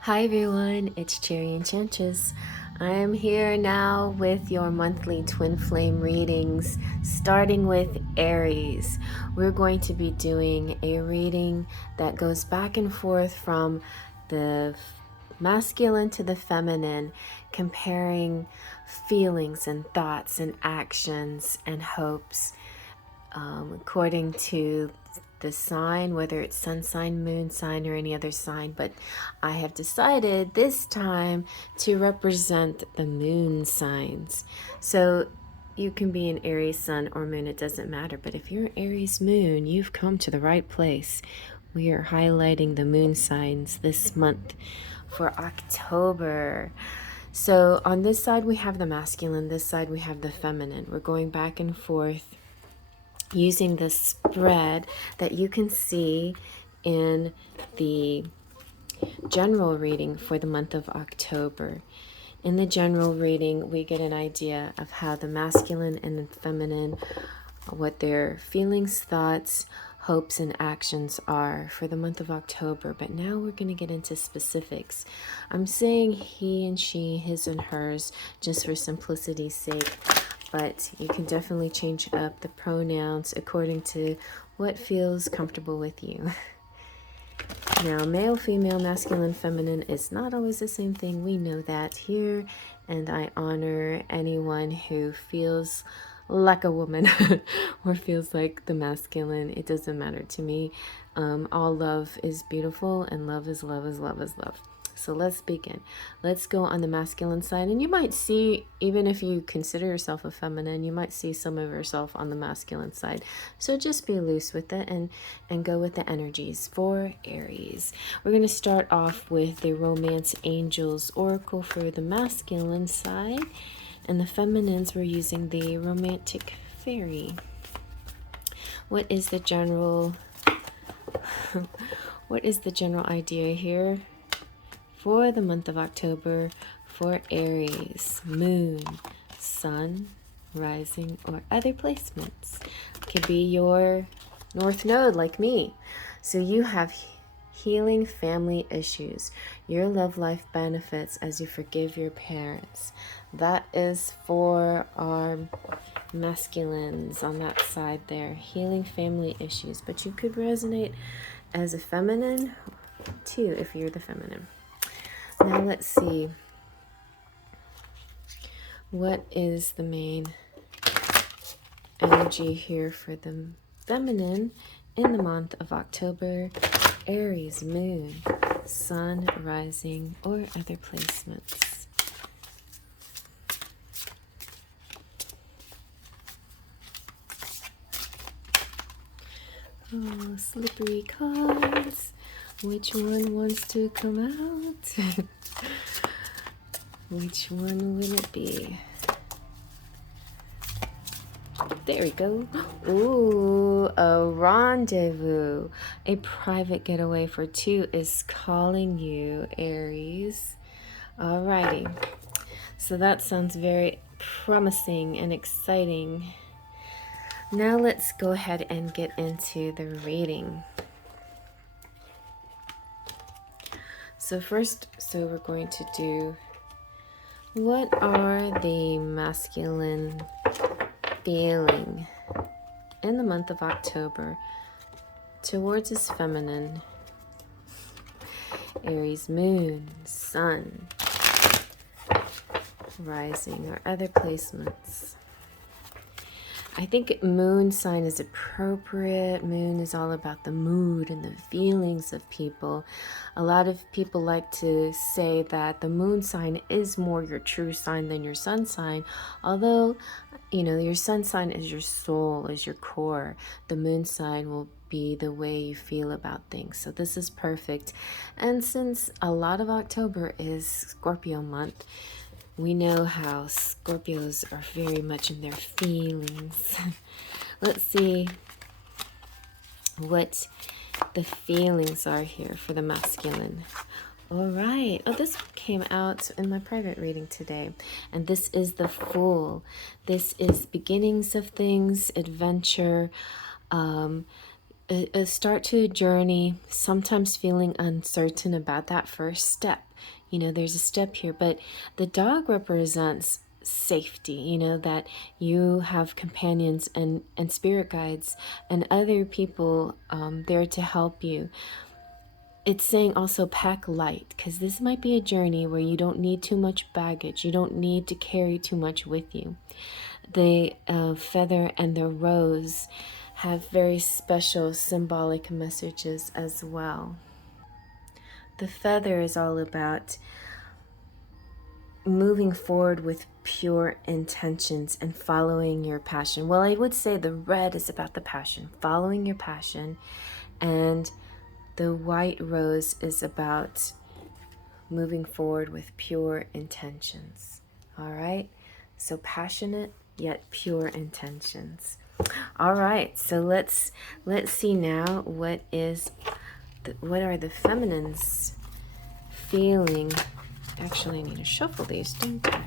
Hi everyone, it's Cherry Enchantress. I am here now with your monthly twin flame readings, starting with Aries. We're going to be doing a reading that goes back and forth from the masculine to the feminine, comparing feelings and thoughts and actions and hopes according to the sign, whether it's sun sign, moon sign, or any other sign. But I have decided this time to represent the moon signs. So you can be an Aries sun or moon, it doesn't matter. But if you're an Aries moon, you've come to the right place. We are highlighting the moon signs this month for October. So on this side we have the masculine, this side we have the feminine. We're going back and forth using the spread that you can see in the general reading for the month of October. In the general reading, we get an idea of how the masculine and the feminine, what their feelings, thoughts, hopes, and actions are for the month of October. But now we're going to get into specifics. I'm saying he and she, his and hers, just for simplicity's sake. But you can definitely change up the pronouns according to what feels comfortable with you. Now, male, female, masculine, feminine is not always the same thing. We know that here. And I honor anyone who feels like a woman or feels like the masculine. It doesn't matter to me. All love is beautiful, and love is love is love is love. So let's begin. Let's go on the masculine side. And you might see, even if you consider yourself a feminine, you might see some of yourself on the masculine side. So just be loose with it and go with the energies for Aries. We're going to start off with the Romance Angels Oracle for the masculine side. And the feminines, we're using the Romantic Faery. What is the general what is the general idea here for the month of October for Aries? Moon, sun, rising, or other placements. Could be your North Node like me. So you have healing family issues. Your love life benefits as you forgive your parents. That is for our masculines on that side there. Healing family issues. But you could resonate as a feminine too if you're the feminine. Now let's see. What is the main energy here for the feminine in the month of October? Aries, moon, sun, rising, or other placements. Oh, slippery cards. Which one wants to come out? Which one will it be? There we go. Ooh, a rendezvous. A private getaway for two is calling you, Aries. Alrighty. So that sounds very promising and exciting. Now let's go ahead and get into the reading. So first, we're going to do, what are the masculine feeling in the month of October towards his feminine? Aries, moon, sun, rising, or other placements. I think moon sign is appropriate. Moon is all about the mood and the feelings of people. A lot of people like to say that the moon sign is more your true sign than your sun sign. Although, your sun sign is your soul, is your core. The moon sign will be the way you feel about things. So this is perfect. And since a lot of October is Scorpio month, we know how Scorpios are very much in their feelings. Let's see what the feelings are here for the masculine. All right. Oh, this one came out in my private reading today. And this is the Fool. This is beginnings of things, adventure, a start to a journey, sometimes feeling uncertain about that first step. You know, there's a step here, but the dog represents safety, you know, that you have companions and spirit guides and other people there to help you. It's saying also pack light, because this might be a journey where you don't need too much baggage. You don't need to carry too much with you. The feather and the rose have very special symbolic messages as well. The feather is all about moving forward with pure intentions and following your passion. Well, I would say the red is about the passion, following your passion, and the white rose is about moving forward with pure intentions. All right? So passionate yet pure intentions. All right, so let's see now what are the feminines feeling. Actually, I need to shuffle these, don't I?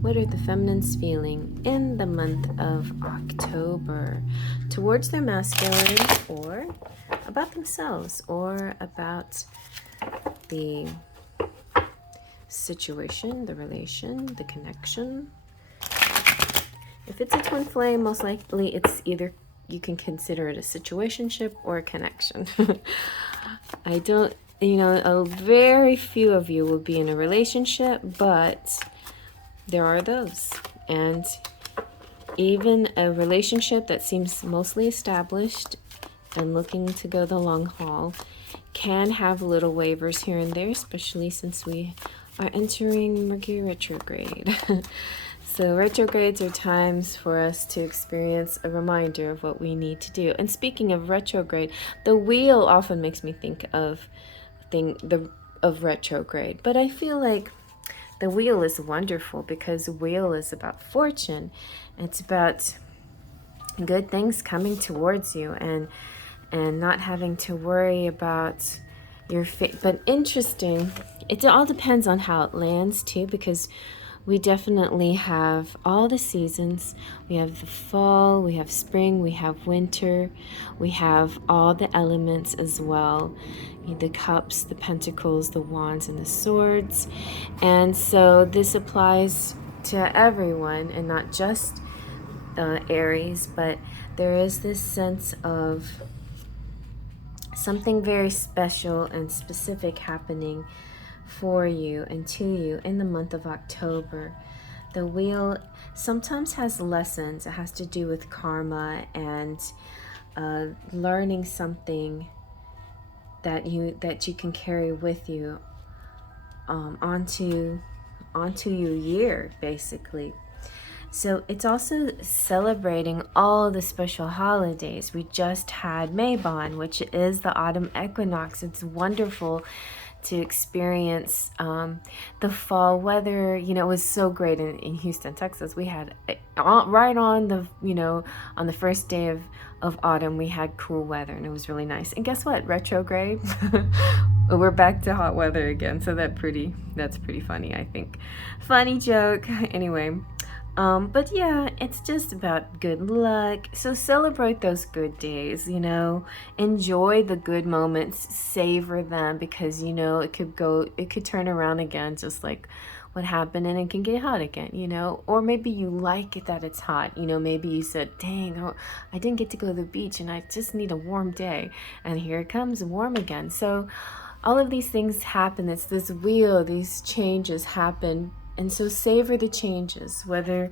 What are the feminines feeling in the month of October towards their masculine, or about themselves, or about the situation, the relation, the connection? If it's a twin flame, most likely it's either, you can consider it a situationship or a connection. I don't, you know, a very few of you will be in a relationship, but there are those. And even a relationship that seems mostly established and looking to go the long haul can have little waivers here and there, especially since we are entering Mercury retrograde. So retrogrades are times for us to experience a reminder of what we need to do. And speaking of retrograde, the wheel often makes me think of retrograde. But I feel like the wheel is wonderful because the wheel is about fortune. It's about good things coming towards you and not having to worry about your fate. But interesting, it all depends on how it lands too, because we definitely have all the seasons. We have the fall, we have spring, we have winter, we have all the elements as well. The cups, the pentacles, the wands, and the swords. And so this applies to everyone and not just Aries, but there is this sense of something very special and specific happening for you and to you in the month of October. The wheel sometimes has lessons. It has to do with karma and learning something that you can carry with you onto your year, basically. So it's also celebrating all the special holidays. We just had Mabon, which is the autumn equinox. It's wonderful to experience the fall weather. You know, it was so great in Houston, Texas. We had right on the, you know, on the first day of autumn, we had cool weather and it was really nice. And guess what? Retrograde. We're back to hot weather again. So that's pretty funny, I think. Funny joke. Anyway. But yeah, it's just about good luck. So celebrate those good days, you know, enjoy the good moments, savor them, because, you know, it could turn around again, just like what happened, and it can get hot again, you know, or maybe you like it that it's hot, you know, maybe you said, dang, I didn't get to go to the beach and I just need a warm day, and here it comes warm again. So all of these things happen. It's this wheel, these changes happen. And so savor the changes, whether,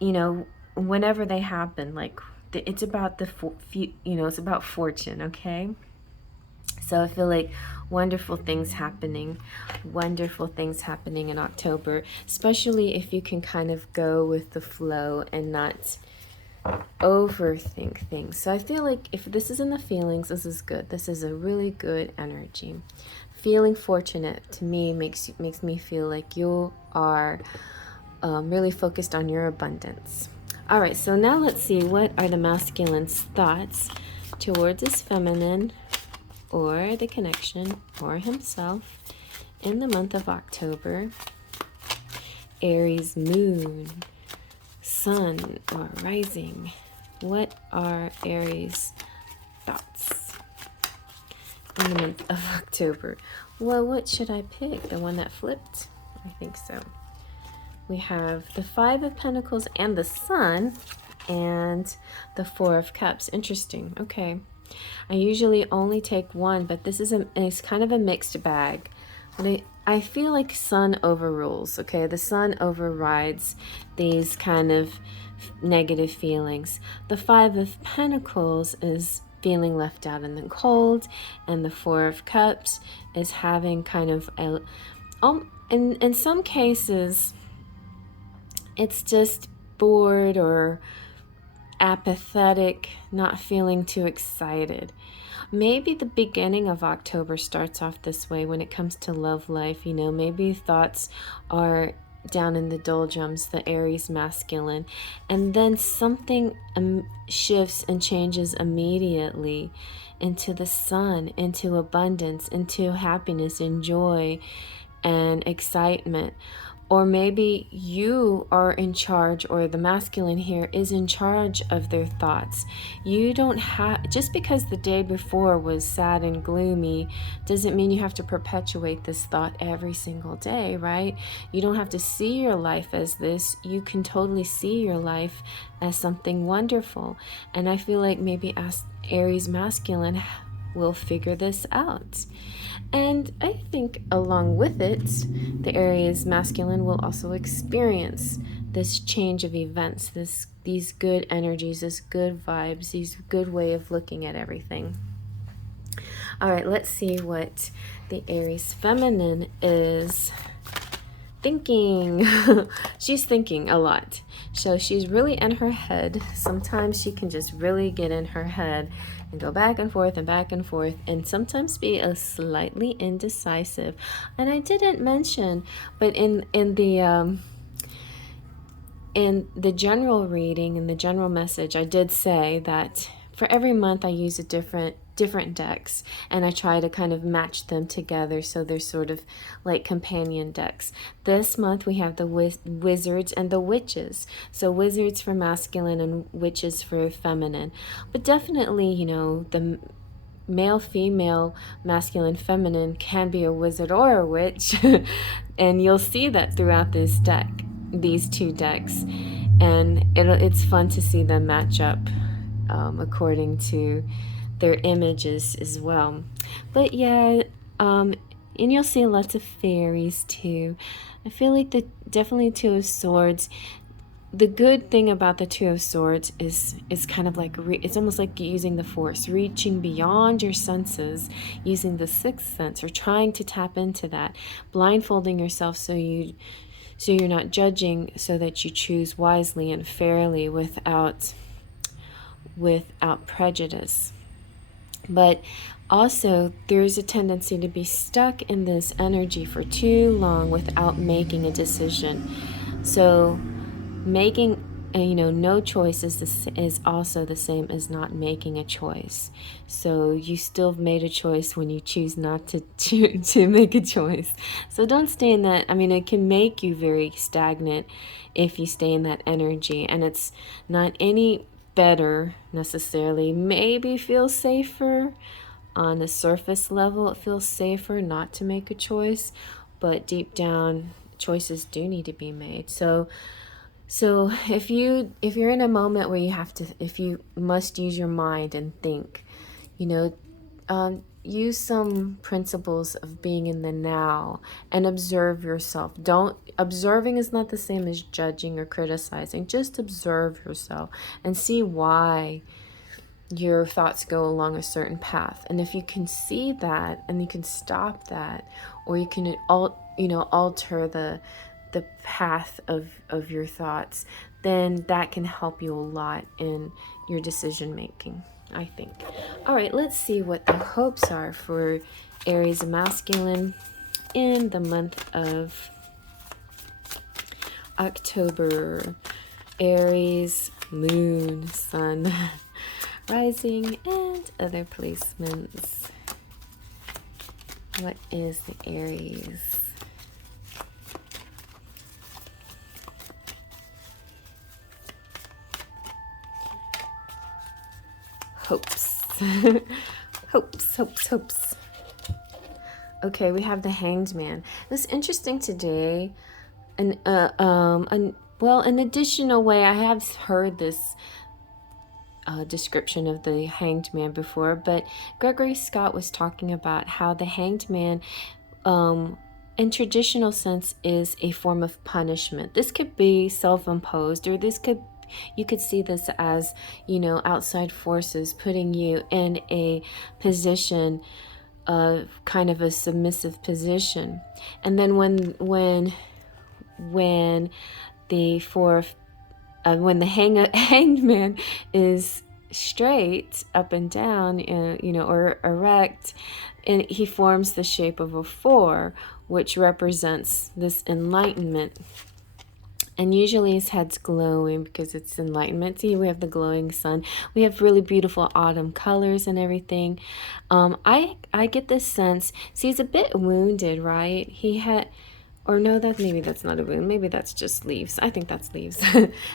you know, whenever they happen. Like, it's about it's about fortune, okay? So I feel like wonderful things happening in October, especially if you can kind of go with the flow and not overthink things. So I feel like if this is in the feelings, this is good. This is a really good energy. Feeling fortunate to me makes me feel like you are really focused on your abundance. All right, so now let's see, what are the masculine's thoughts towards his feminine or the connection or himself in the month of October. Aries moon, sun or rising. What are Aries thoughts in the month of October. Well, what should I pick? The one that flipped? I think so. We have the Five of Pentacles and the Sun and the Four of Cups. Interesting. Okay. I usually only take one, but this is it's kind of a mixed bag. But I feel like Sun overrules, okay? The Sun overrides these kind of negative feelings. The Five of Pentacles is feeling left out in the cold, and the Four of Cups is having kind of a, in some cases, it's just bored or apathetic, not feeling too excited. Maybe the beginning of October starts off this way when it comes to love life. You know, maybe thoughts are down in the doldrums, the Aries masculine, and then something shifts and changes immediately into the Sun, into abundance, into happiness and joy and excitement. Or maybe you are in charge, or the masculine here is in charge of their thoughts. You don't have, just because the day before was sad and gloomy, doesn't mean you have to perpetuate this thought every single day, right? You don't have to see your life as this. You can totally see your life as something wonderful. And I feel like maybe Aries masculine will figure this out. And I think along with it, the Aries masculine will also experience this change of events, these good energies, this good vibes, these good way of looking at everything. All right, let's see what the Aries feminine is thinking. She's thinking a lot. So she's really in her head. Sometimes she can just really get in her head and go back and forth and sometimes be a slightly indecisive. And I didn't mention, but in the general reading, in the general message, I did say that for every month I use a different decks, and I try to kind of match them together so they're sort of like companion decks. This month we have the wizards and the witches. So wizards for masculine and witches for feminine. But definitely, you know, the male, female, masculine, feminine can be a wizard or a witch. And you'll see that throughout this deck, these two decks. And it's fun to see them match up according to their images as well. But yeah, and you'll see lots of fairies too. I feel like definitely Two of Swords. The good thing about the Two of Swords is kind of like it's almost like using the Force, reaching beyond your senses, using the sixth sense, or trying to tap into that, blindfolding yourself so you're not judging, so that you choose wisely and fairly without prejudice. But also, there's a tendency to be stuck in this energy for too long without making a decision. So making no choice is also the same as not making a choice. So you still made a choice when you choose not to make a choice. So don't stay in that. I mean, it can make you very stagnant if you stay in that energy, and it's not any better necessarily. Maybe feels safer on the surface level. It feels safer not to make a choice, but deep down choices do need to be made. So if you're in a moment where if you must use your mind and think, use some principles of being in the now and observe yourself. Observing is not the same as judging or criticizing. Just observe yourself and see why your thoughts go along a certain path. And if you can see that and you can stop that, or you can alter the path of your thoughts, then that can help you a lot in your decision making, I think. All right, let's see what the hopes are for Aries masculine in the month of October. Aries, moon, sun, rising, and other placements. What is the Aries? Hopes. hopes. Hopes, hopes, hopes. Okay, we have the Hanged Man. It's interesting today. Well, an additional way, I have heard this description of the Hanged Man before, but Gregory Scott was talking about how the Hanged Man, in traditional sense, is a form of punishment. This could be self-imposed, or you could see this as, outside forces putting you in a position of kind of a submissive position. And then when the hanged man is straight up and down, or erect, and he forms the shape of a 4, which represents this enlightenment. And usually his head's glowing because it's enlightenment. See, we have the glowing sun. We have really beautiful autumn colors and everything. I get this sense. See, he's a bit wounded, right? Or no, maybe that's not a wound. Maybe that's just leaves. I think that's leaves.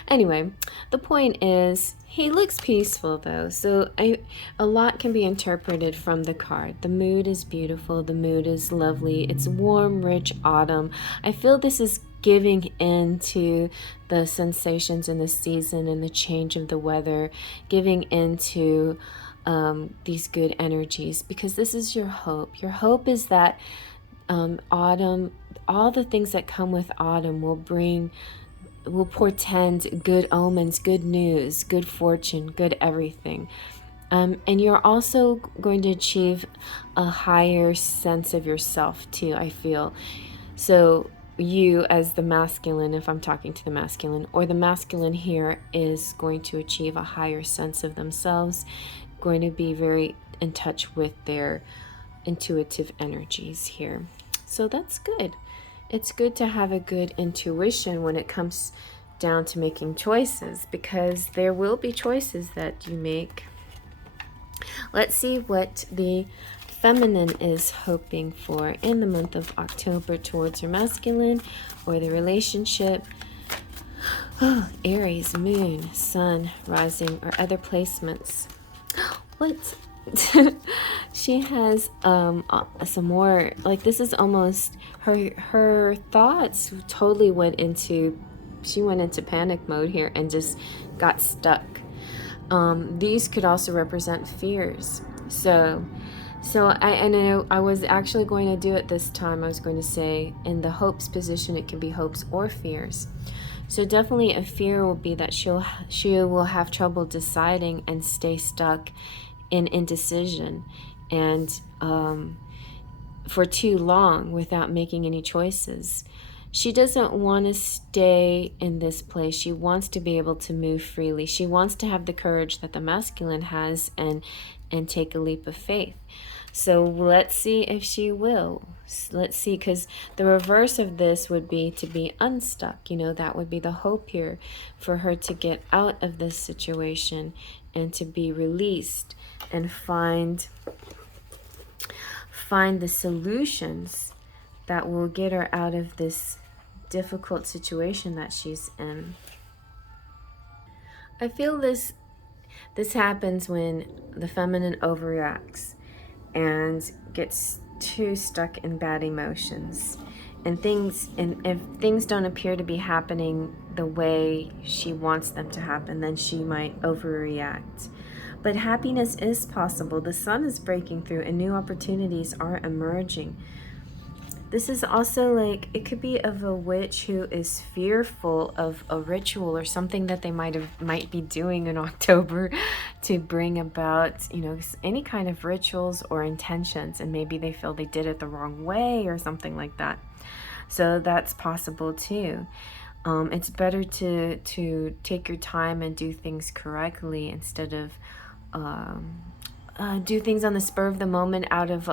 Anyway, the point is, he looks peaceful though. So a lot can be interpreted from the card. The mood is beautiful. The mood is lovely. It's warm, rich autumn. I feel this is giving in to the sensations in the season and the change of the weather, giving into these good energies, because this is your hope. Your hope is that autumn, all the things that come with autumn will portend good omens, good news, good fortune, good everything. And you're also going to achieve a higher sense of yourself too, I feel. So you as the masculine, if I'm talking to the masculine, or the masculine here, is going to achieve a higher sense of themselves, going to be very in touch with their intuitive energies here. So that's good. It's good to have a good intuition when it comes down to making choices, because there will be choices that you make. Let's see what the feminine is hoping for in the month of October towards her masculine or the relationship. Oh, Aries, moon, sun, rising, or other placements. What? She has some more, like, this is almost her thoughts totally she went into panic mode here and just got stuck. These could also represent fears. So I was actually going to do it this time. I was going to say in the hopes position, it can be hopes or fears. So definitely a fear will be that she will have trouble deciding and stay stuck in indecision and for too long without making any choices. She doesn't want to stay in this place. She wants to be able to move freely. She wants to have the courage that the masculine has and take a leap of faith. So let's see if she will. Let's see, because the reverse of this would be to be unstuck. That would be the hope here, for her to get out of this situation and to be released and find the solutions that will get her out of this difficult situation that she's in. I feel this happens when the feminine overreacts and gets too stuck in bad emotions, and if things don't appear to be happening the way she wants them to happen, then she might overreact. But happiness is possible. The sun is breaking through and new opportunities are emerging. This is also like, it could be of a witch who is fearful of a ritual or something that they might be doing in October to bring about, any kind of rituals or intentions, and maybe they feel they did it the wrong way or something like that. So that's possible too. It's better to take your time and do things correctly instead of do things on the spur of the moment out of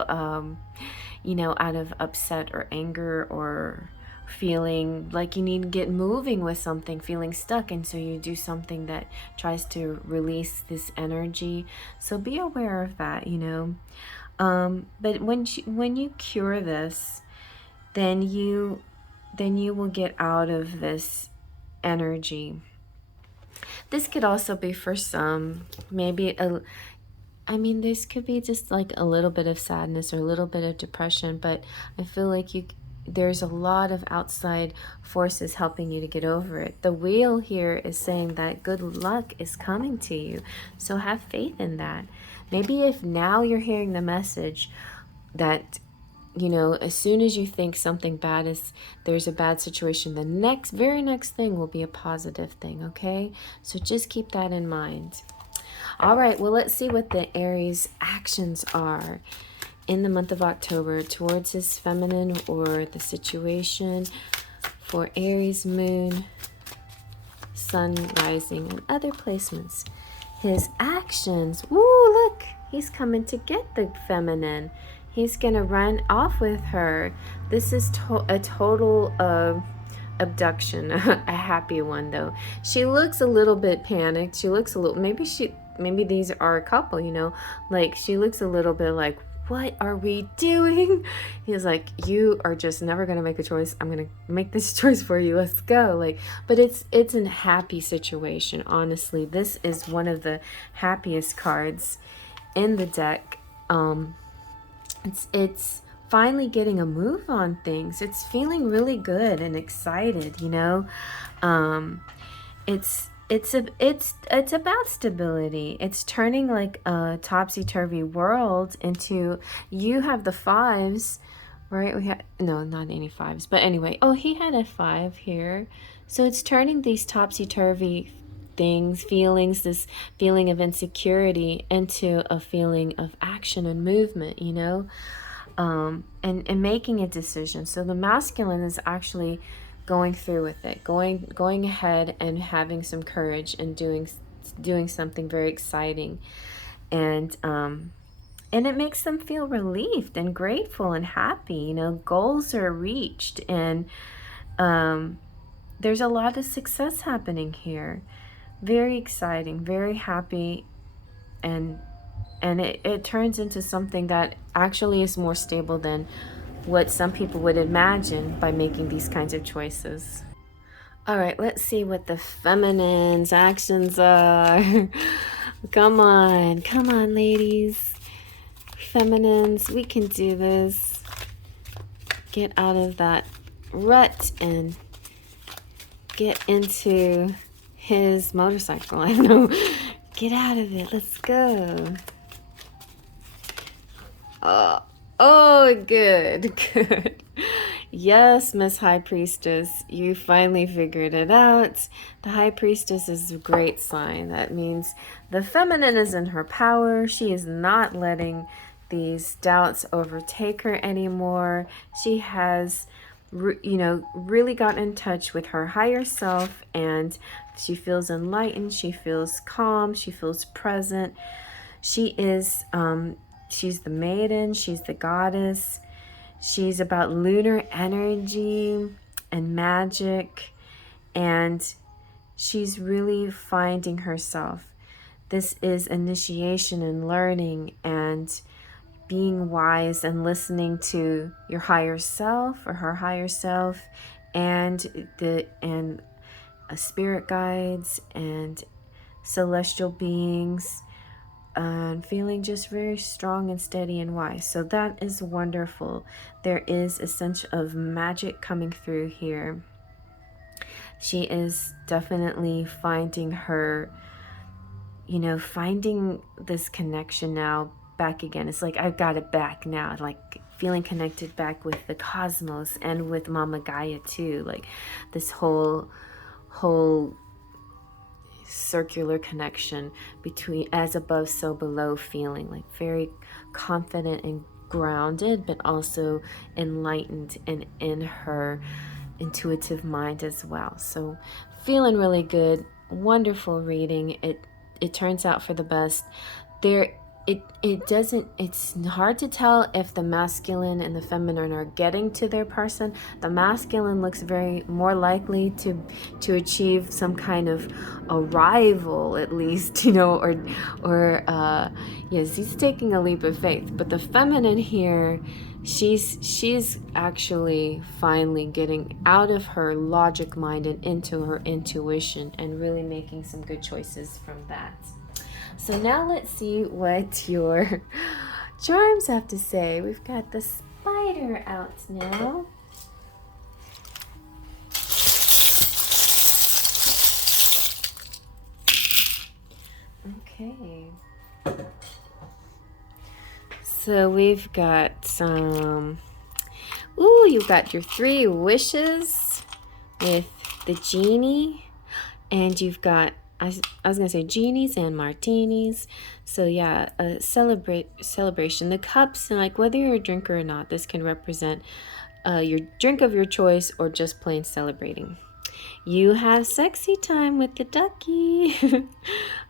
upset or anger, or feeling like you need to get moving with something, feeling stuck, and so you do something that tries to release this energy. So be aware of that, but when you cure this, then you will get out of this energy. This could also be for some, maybe I mean, this could be just like a little bit of sadness or a little bit of depression, but I feel like there's a lot of outside forces helping you to get over it. The wheel here is saying that good luck is coming to you. So have faith in that. Maybe if now you're hearing the message that, you know, as soon as you think something bad is, there's a bad situation, the very next thing will be a positive thing, okay? So just keep that in mind. All right, well, let's see what the Aries actions are in the month of October towards his feminine or the situation for Aries moon, sun, rising, and other placements. His actions, woo, look, he's coming to get the feminine. He's gonna run off with her. This is a total abduction, a happy one though. She looks a little bit panicked. She looks a little, maybe these are a couple, you know, like she looks a little bit like, what are we doing? He's like, you are just never gonna make a choice. I'm gonna make this choice for you. Let's go. Like, but it's a happy situation. Honestly, this is one of the happiest cards in the deck. It's finally getting a move on things. It's feeling really good and excited, you know. It's about stability. It's turning like a topsy-turvy world into, you have the fives, right? We had, no, not any fives, but anyway. Oh, he had a 5 here. So it's turning these topsy-turvy things, feelings, this feeling of insecurity into a feeling of action and movement, you know, and making a decision. So the masculine is actually going through with it, going ahead and having some courage and doing something very exciting, and it makes them feel relieved and grateful and happy. You know, goals are reached, and there's a lot of success happening here. Very exciting, very happy, and it turns into something that actually is more stable than what some people would imagine by making these kinds of choices. All right, let's see what the feminine's actions are. Come on, ladies. Feminines, we can do this. Get out of that rut and get into his motorcycle. I know. Get out of it. Let's go. Oh, good. Yes, Miss High Priestess, you finally figured it out. The High Priestess is a great sign. That means the feminine is in her power. She is not letting these doubts overtake her anymore. She has, you know, really gotten in touch with her higher self, and she feels enlightened. She feels calm. She feels present. She is, she's the maiden. She's the goddess. She's about lunar energy and magic, and she's really finding herself. This is initiation and learning and being wise and listening to your higher self or her higher self, and spirit guides and celestial beings, and feeling just very strong and steady and wise. So that is wonderful. There is a sense of magic coming through here. She is definitely finding her, you know, finding this connection now back again. It's like, I've got it back now, like feeling connected back with the cosmos and with Mama Gaia too. Like this whole circular connection between as above so below feeling, like very confident and grounded, but also enlightened and in her intuitive mind as well. So feeling really good. Wonderful reading. It turns out for the best. It's hard to tell if the masculine and the feminine are getting to their person. The masculine looks very more likely to achieve some kind of arrival, at least, you know, or yes, he's taking a leap of faith. But the feminine here, she's actually finally getting out of her logic mind and into her intuition, and really making some good choices from that. So now let's see what your charms have to say. We've got the spider out now. Okay. So we've got some, ooh, you've got your 3 wishes with the genie, and you've got, I was gonna say genies and martinis. So yeah, a celebration. The cups, and like whether you're a drinker or not, this can represent your drink of your choice or just plain celebrating. You have sexy time with the ducky.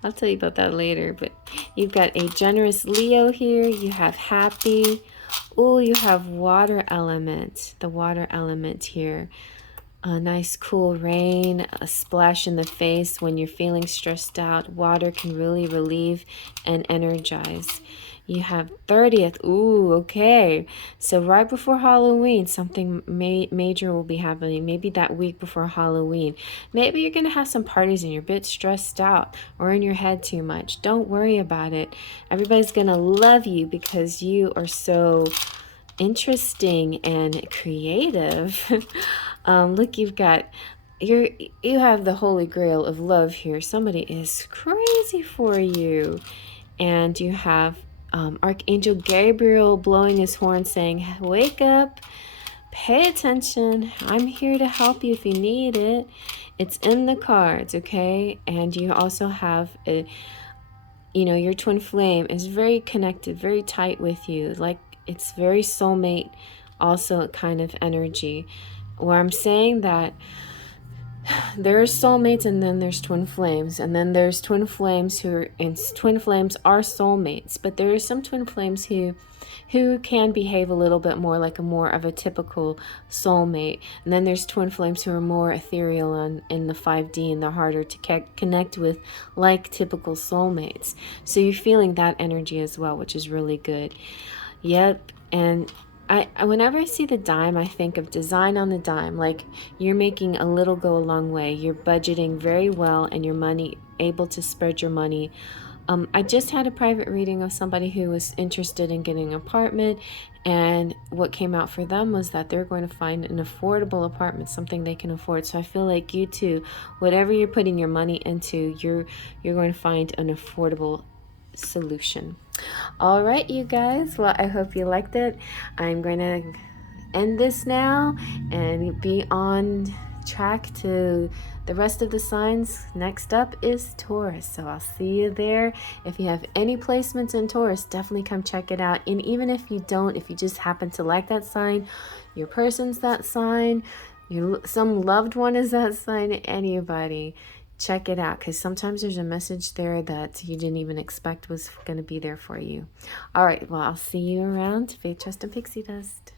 I'll tell you about that later, but you've got a generous Leo here. You have happy. Oh, you have water element, the water element here. A nice cool rain, a splash in the face when you're feeling stressed out. Water can really relieve and energize. You have 30th. Ooh, okay. So right before Halloween, something major will be happening. Maybe that week before Halloween. Maybe you're going to have some parties and you're a bit stressed out or in your head too much. Don't worry about it. Everybody's going to love you because you are so interesting and creative. Look, you have the holy grail of love here. Somebody is crazy for you. And you have Archangel Gabriel blowing his horn saying, wake up, pay attention. I'm here to help you if you need it. It's in the cards, okay? And you also have your twin flame is very connected, very tight with you. Like it's very soulmate, also kind of energy. Where I'm saying that there's soulmates and then there's twin flames, and then there's twin flames twin flames are soulmates, but there are some twin flames who can behave a little bit more like more of a typical soulmate, and then there's twin flames who are more ethereal in the 5D, and they're harder to connect with like typical soulmates. So you're feeling that energy as well, which is really good. Yep. And whenever I see the dime, I think of design on the dime. Like you're making a little go a long way. You're budgeting very well, and your money, able to spread your money. I just had a private reading of somebody who was interested in getting an apartment, and what came out for them was that they're going to find an affordable apartment, something they can afford. So I feel like you too, whatever you're putting your money into, you're going to find an affordable solution. All right, you guys. Well, I hope you liked it. I'm going to end this now and be on track to the rest of the signs. Next up is Taurus. So I'll see you there. If you have any placements in Taurus, definitely come check it out. And even if you don't, if you just happen to like that sign, your person's that sign, some loved one is that sign, anybody, check it out, because sometimes there's a message there that you didn't even expect was going to be there for you. All right, well, I'll see you around. Faith, Trust, and Pixie Dust.